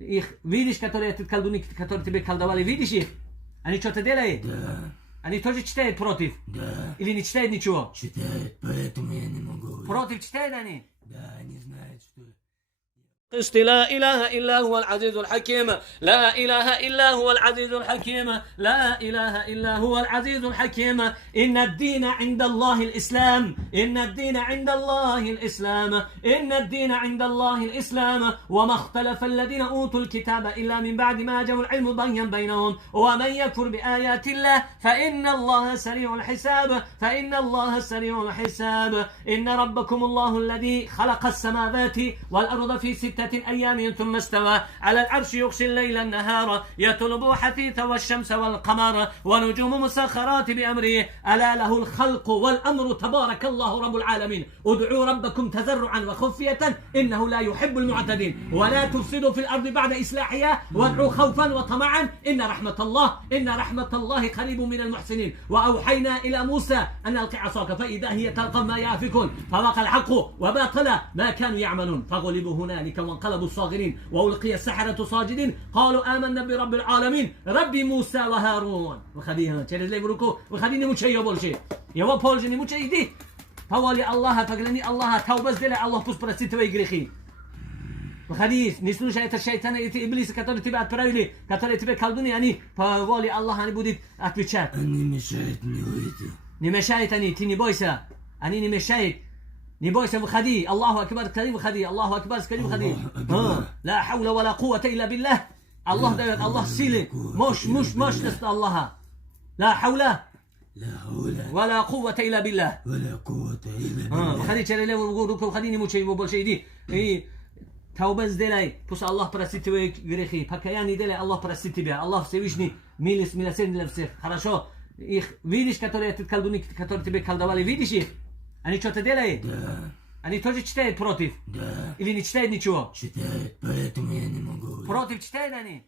их видишь, которые этот колдуны, которые тебе колдовали, видишь их? Они что-то делают? Да. Они тоже читают против? Да. Или не читают ничего? Читают, поэтому я не могу. Против читают они? Да, они знают, что... قسط لا إله إلا هو العزيز الحكيم لا إله إلا هو العزيز الحكيم لا إله إلا هو العزيز الحكيم إن الدين عند الله الإسلام إن الدين عند الله الإسلام إن الدين عند الله الإسلام وما اختلف الذين أوتوا الكتاب إلا من بعد ما جاءوا العلم بغيا بينهم ومن يكفر بآيات الله فإن الله سريع الحساب فإن الله سريع الحساب إن ربكم الله الذي خلق السماوات والأرض في 6 أيام ثم استوى على العرش يغشي الليل النهار يطلب حثيث والشمس والقمر ونجوم مسخرات بأمره ألا له الخلق والأمر تبارك الله رب العالمين ادعوا ربكم تزرعا وخفية إنه لا يحب المعتدين ولا تفسدوا في الأرض بعد إصلاحها وادعوا خوفا وطمعا إن رحمة الله قريب من المحسنين وأوحينا إلى موسى أن ألقي عصاك فإذا هي تلقف ما يافكون فوقع الحق وباطل ما كانوا يعملون فغلبوا هنالك وانقلبوا الصاغرين وألقي السحرة ساجدين قالوا آمنا برب العالمين رب موسى وهارون وخديها через левруку выходи не мучай ее больше его пользы не мучай иди повали Аллаха погляни Аллаха тауба сделай Аллах пусть простит твои грехи выходи не слушай это шайтана эти иблисы которые тебя отправили которые тебе колдуны они по воле Аллаха не будут отвечать Они мешают мне выйти. не мешают они ты не бойся они не мешают не бойся, выходи. Аллаху акбар, скажи, выходи. Аллаху акбар, скажи, выходи. Ла хаула ва ла куввата илля биллах. Аллах дает, Аллах силы. Мощность Аллаха. Ла хаула ва ла куввата илля биллах. Выходи через левую руку, выходи, не мучай его больше, иди. И тауба сделай, пусть Аллах простит твои грехи. Покаяние делай, Аллах простит тебя. Аллах Всевышний, милосердный для всех. Хорошо? Их видишь, которые этот колдуны, которые тебе колдовали, видишь их? Они что-то делают? Да. Они тоже читают против? Да. Или не читают ничего? Читают, поэтому я не могу. Против читают они?